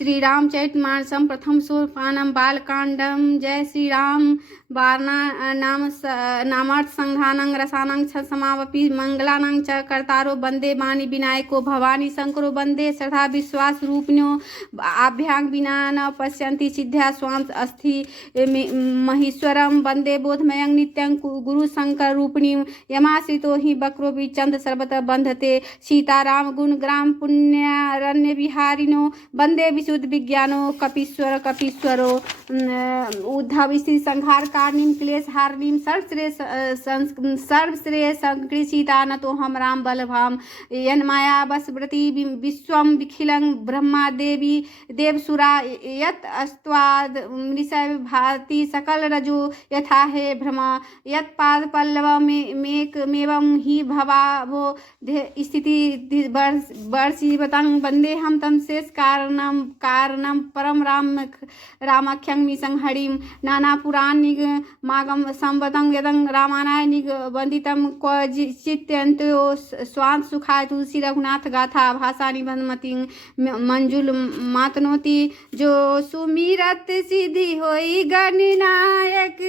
श्री रामचरितमानसं प्रथम सोपानम बालकांडम। जय श्री राम। वारणा नामार्थ संघानं रसानं च समावपि मंगलानं च कर्तारो वंदे वाणी विनायको भवानी शंकरो वंदे श्रद्धा विश्वास रूपिणो आभ्यां विना न पश्यन्ति सिद्ध्या स्वांत अस्थि महेश्वरं वंदे बोधमयं नित्यं गुरु शंकर रूपिणीं यमाश्रितो हि वक्रो विचंद सर्वतः बंधते सीताराम गुण ग्राम पुण्यारण्य विहारिणो वंदे विशुद्ध विज्ञानो कपीश्वरो उद्धव स्त्री संहार कारणीं क्लेश हारणीं सर्वश्रेय संकृषिता न तो हम राम बलभाम यन माया बसव्रति विश्वम विखिलं ब्रह्मा देवी देवसुरा यत अस्त्वाद निशय भाति सकल रजो यथा हे भ्रमा यत पाद पल्लव मेकमेवं ही भवावो स्थिति वर्षीवतं वंदे हम तम शेष कारणम परम रामाख्यं निसंहरिं नाना पुराण मागम संवतं यदं रामानाय निबंधितं क्वचित्यन्तो स्वांत सुखाय तुलसी रघुनाथ गाथा भाषा निबंधमति मंजुल मातनोति जो सुमिरत सिद्धि होई गणनायक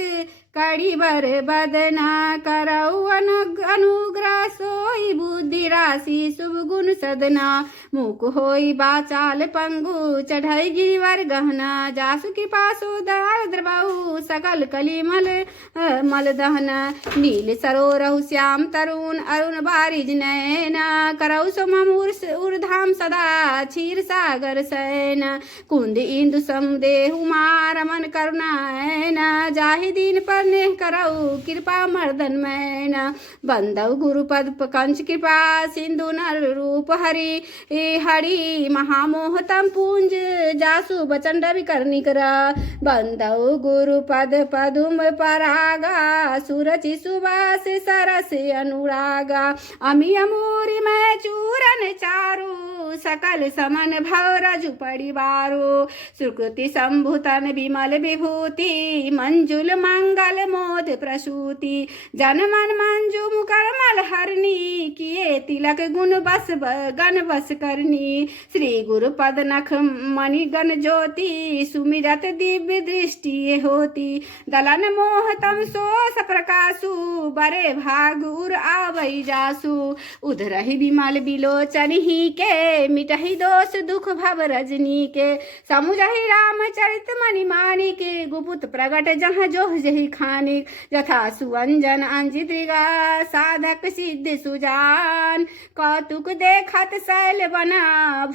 कड़ी बर बदना करौ अनुग्रह सोई बुद्धि राशि शुभ गुण सदना मुख होई बाचाल पंगु चढ़ाई गिरिवर गहना जासु कृपा सोदार द्रबाऊ सकल कली मल दहना नील सरोरहु श्याम तरुण अरुण बारिज नयना करौ सोमम उर्धाम सदा क्षीर सागर सैन कुंद इंदु समदेहु मारमन करुणायना जाहि दीन पर नेह करऊ कृपा मर्दन मैना बंदव गुरुपद कंच कृपा सिंधु नर रूप हरि महामोहतम पुंज जासु बचन रवि करनी करा बंदव गुरुपद पदुम परागा सुरचि सुवास सरस अनुरागा अमी अमूरी मैं चूरन चारू सकल समन भव रजु परिवारो सुकृति संभूतन विमल विभूति मंजुल मंगल मोद प्रसूति जन मन मंजू मुकर मल हरनी किए तिलक गुण बस गण बस करनी श्री गुरु पद नख मणि गण ज्योति सुमिरत दिव्य दृष्टि होती दलन मोहतम सोस प्रकाशु बरे भाग उर आवई जासु उधरहि विमल बिलोचन ही के मिटहि दोष दुख भव रजनी के समुझहि रामचरित मणि मानी के गुपुत प्रगट जहाँ जोह जहि खानी यथा सुवंजन अंजिद्रिगा साधक सिद्ध सुजान कौतुक देखत शैल बना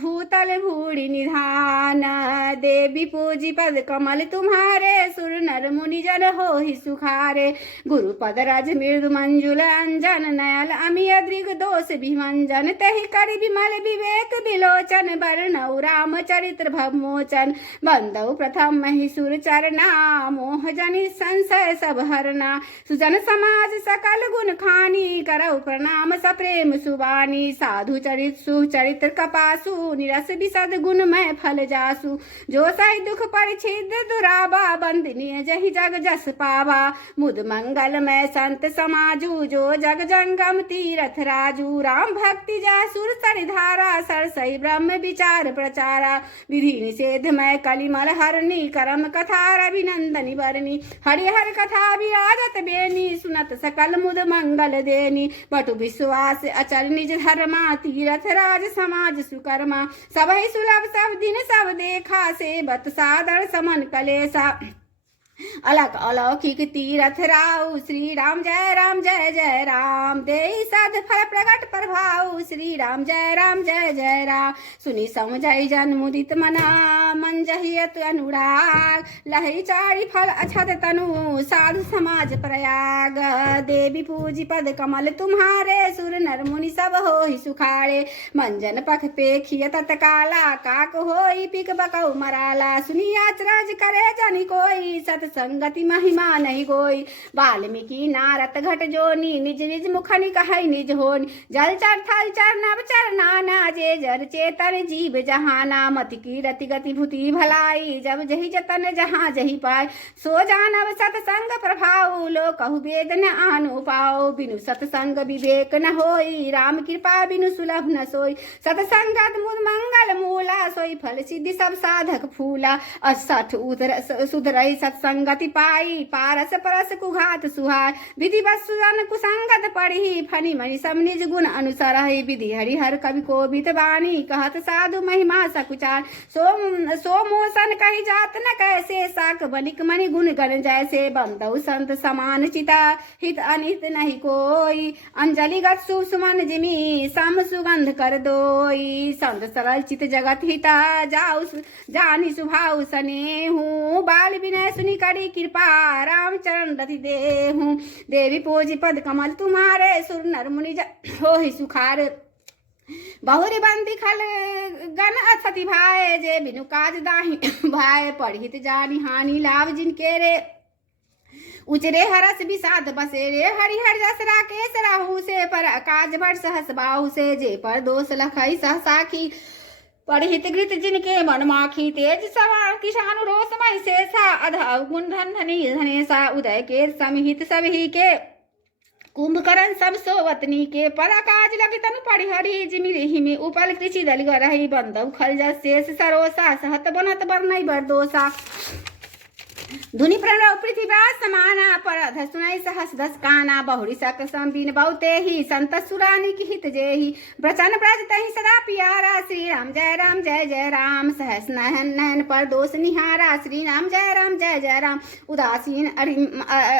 भूतल भूरि निधान देवी पूजी पद कमल तुम्हारे सुर नर मुनि जन हो ही सुखारे गुरु पद रज मृदु मंजुल अंजन नयल अमिय दृग दोष विमंजन तहि करि विमल विवेक विलोचन वर्णौ राम चरित्र भवमोचन बंदौ प्रथम महिषुर चरना मोह जनि संशय सब हरना सुजन समाज सकल गुण खानी करौ प्रणाम सप्रेम सुबानी साधु चरित सुचरित्र कपासु निरस विशद गुण में फल जासु जो सही दुख परिच्छिद दुराबा बंदनीय जहि जग जस पावा मुद मंगल में संत समाजु जो जग जंगम तीरथ राजू राम भक्ति जासुर सरिधारा सरसई ब्रह्म विचार प्रचारा विधि निषेध में कलिमल हरनी करम कथा अभिनंदनी बरनी हरिहर कथा विराजत बेनी सुनत सकल मुद मंगल देनी बटु विश्वास अचल निज धर्मा तीरथ राज समाज सुकर्मा सबहि सुलभ सब दिन सब देखा से बत सादर समन कलेसा अलग अलौकिक तीरथ राउ श्री राम जय जय राम देहि सद फल प्रगट प्रभाव श्री राम जय राम सुनि समझै जन मुदित मना मन जहियत अनुराग लहरी चारि फल अछत तनु साधु समाज प्रयाग देवी पूजी पद कमल तुम्हारे सुर नर मुनि सब हो ही सुखारे मंजन पख पेखिय तत्काला काक होई पिक बकौ मराला सुनि अचरज करे जनि कोई सत संगति महिमा नहीं गोई वाल्मीकि नारद घट जोनी निज निज मुखनि कहै निज होनी जल चर थल चर नभ चर नाना जे जर चेतन जीव जहाना मति की रति गति श्रुति भलाई, जब जही जतन जहाँ जही पाए, सो जानब सतसंग प्रभाव, लो कहु वेद न आनु पाओ, बिनु सतसंग विवेक न होई, राम कृपा बिनु सुलभ न सोई, सतसंगत मुद मंगल मूला, सोई फल सिद्धि सब साधक फूला, असठ सुधरई सत्संगति पाई, पारस परस कुघात सुहाय, विधि सुजन कुसंगत पढ़ी, फनी मणि सब निज गुण अनुसार, विधि हरिहर कवि कोबित बानी, कहत साधु महिमा सकुचार, सो मोसन कही जात न कैसे, साक बनिक मणि गुण गण जैसे, बंदौ संत समान चिता, हित अनित नहीं कोई, अंजलिगत शुभ सुमन जिमी, सम सुगंध कर दोई, संत सरल चित जगत हिता, जाऊ जानी सुभाव सनेहू, बाल विनय सुनी करी कृपा, राम चरण रति देहूँ, देवी पूजी पद कमल तुम्हारे, सुर नर मुनि हो ही सुखार, बहुरी बंदी खल गण अथति भाई, जे बिनु काज दाही भाई, पढ़ित जानी हानि लाभ जिनके रे, उचरे हरस विषाद बसे रे, हरिहर जसरा केस राहू से, पर काज भट सहस बाहू से, जे पर दोष लखई सह साखी, पढ़ित घृत जिनके मन माखी, तेज सवार किसान रोषमय शेषा, अध अवगुण धन धनी धनेशा, उदय के समिहित सभी के, कुंभकर्ण सब सोवतनी के, परा काज लगे तनु पढ़िहरी, जिमिहि में उपल कृषि दल रही, बंदव खल जस शेष सरोसा, सहत बनत बरनई बरदोसा, धुनि प्रणव पृथ्वीराज समाना, पर अध सुनाई सहस दस काना, बहुरी सक संबिन बहुते ही, संत सुरानी की हित जेहि, वचन ब्रज तहि सदा पियारा, श्री राम जय जय राम, सहस नयन नयन पर दोष निहारा, श्री राम जय जय राम,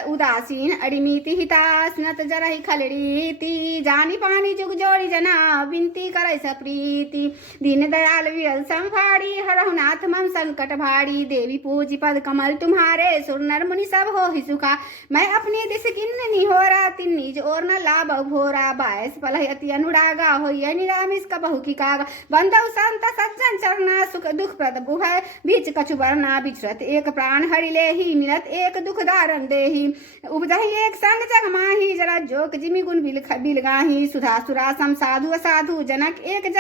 उदासीन अड़िमीति हिता, सुनत जरहि खलरीति, जानी पानी जुग जोड़ी जना, विनती करय सप्रीति, दीन दयाल विरल संभारी, हरहु नाथ मम संकट भारी, देवी पूजी पद कमल तुम्हारे, सुर नर मुनि सब हो ही सुखा, मैं अपनी दिस किन्न निहोरा, तिन निज और न लाभ भोरा, बायस पलह अति अनुरागा, होय निरामिष का बहु की कागा, बंधु संत सज्जन चरना, सुख दुख प्रद बुहै, बीच कछु बरना, बिछरत एक प्राण हरि लेहि, मिलत एक दुख दारन देहि, उपजहि एक संग जग माही, जरा जोक जिमि गुण बिल गाही, सुधा सुरा सम साधु असाधु, जनक एक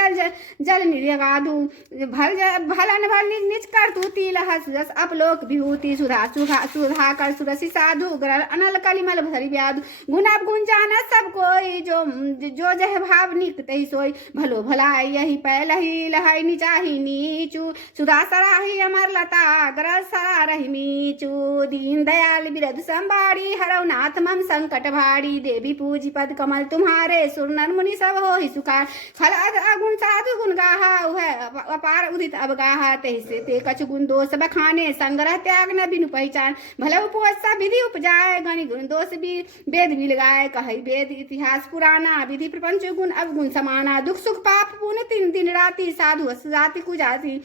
जल निर्गाधु, भलन भल निज कर तूती, लह सुजस अपलोक विभूति, सुधा कर सुरसी साधु, ग्रल अनल कलिमल भरी व्याधु, गुण गुण जाना सब कोई, जो जह भाव निक तही सोई, भलो भलाई यही पहलही, लहै निचाही नीचू, सुधा सराही अमर लता, ग्रल सरा रही मीचू, दीन दयाल बिरध संबारी, हरौ नाथ मम संकट भारी, देवी पूजी पद कमल तुम्हारे, सुर नर मुनि सब हो ही सुखार, फल अगुण साधु गुण गाहा, अपार उदित अवगाहा, तहि से ते कछु गुण दोष बखाने, संग्रह त्याग न बिनु पहचान, भले उपवस विधि उपजाए, गणि गुण दोष भी वेद बिल गाय, कहि वेद इतिहास पुराना, विधि प्रपंच गुण अवगुण समाना, दुख सुख पाप पुण्य तीन दिन राति, साधु जाति कुजाति,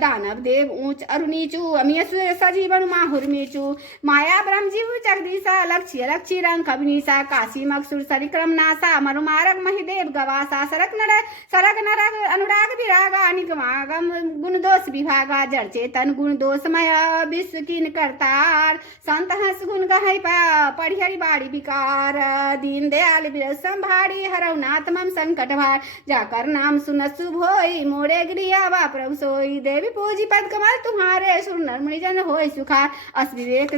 दानव देव ऊंच अरुनीचू, अमीय सजीवन माहुर मीचू, माया ब्रह्म जीव जगदीशा, लक्ष्य रंग कविनीसा, काशी मकसुर सरिक्रम नासा, मरुमारक महिदेव गवासा, सरक नरक अनुराग विरागा, निगमागम गुण दोष विभागा, जड़ चेतन गुण दोषमय, विश्व कीन करतार, संत हंस गुण गहै पढ़िहरि बाड़ी विकार, दीन दयाल बिरल संभारी, हरौ नाथ मम संकट भार, जाकर नाम सुन शुभ होई, मोरे गृह प्रभु सोई, देवी पूजी पद कमल तुम्हारे, सुर नर मुनि जन होय सुखार, अस विवेक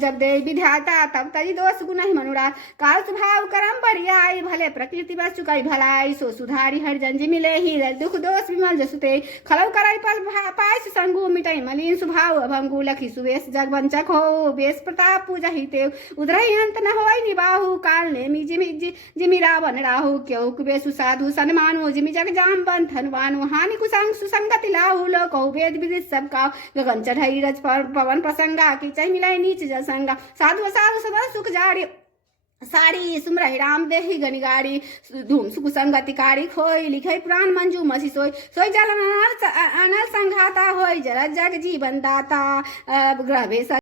जब दे विधाता, तब तजी दोष गुण ही मनुराग, काल स्वभाव करम बरियाई, भले प्रकृति बस चुकाई भलाई, सो सुधारी हर जन जी मिले ही, दुख दोष विमल जसुते, खलौ करई पल पाय संगु, मिटई मलिन स्वभाव अभंगु, लखी सुवेश जगवंचक हो, बेस प्रताप पूजा ही तेव, उधरई अंत न होई निबाहु, काल ने जिमि रावण राहु, क्यों कुबेसु साधु सन्मानु, जिमि जग जाम बन धनवानु, हानि कुसंग सुसंगति लाहु, लो कहु वेद विदित सब का, गगन चढ़ई रज पवन प्रसंगा, की चहि मिलाई नीच जसंगा, साधु असाधु सदा सुख जाड़ी, साड़ी सुमरहि राम देहि गनिगाड़ी, धूम सुकुसंगति कारी खोई, लिखे पुराण मंजू मसी सोई, जल अनल संघाता होई, जल जग जीवन दाता, ग्रह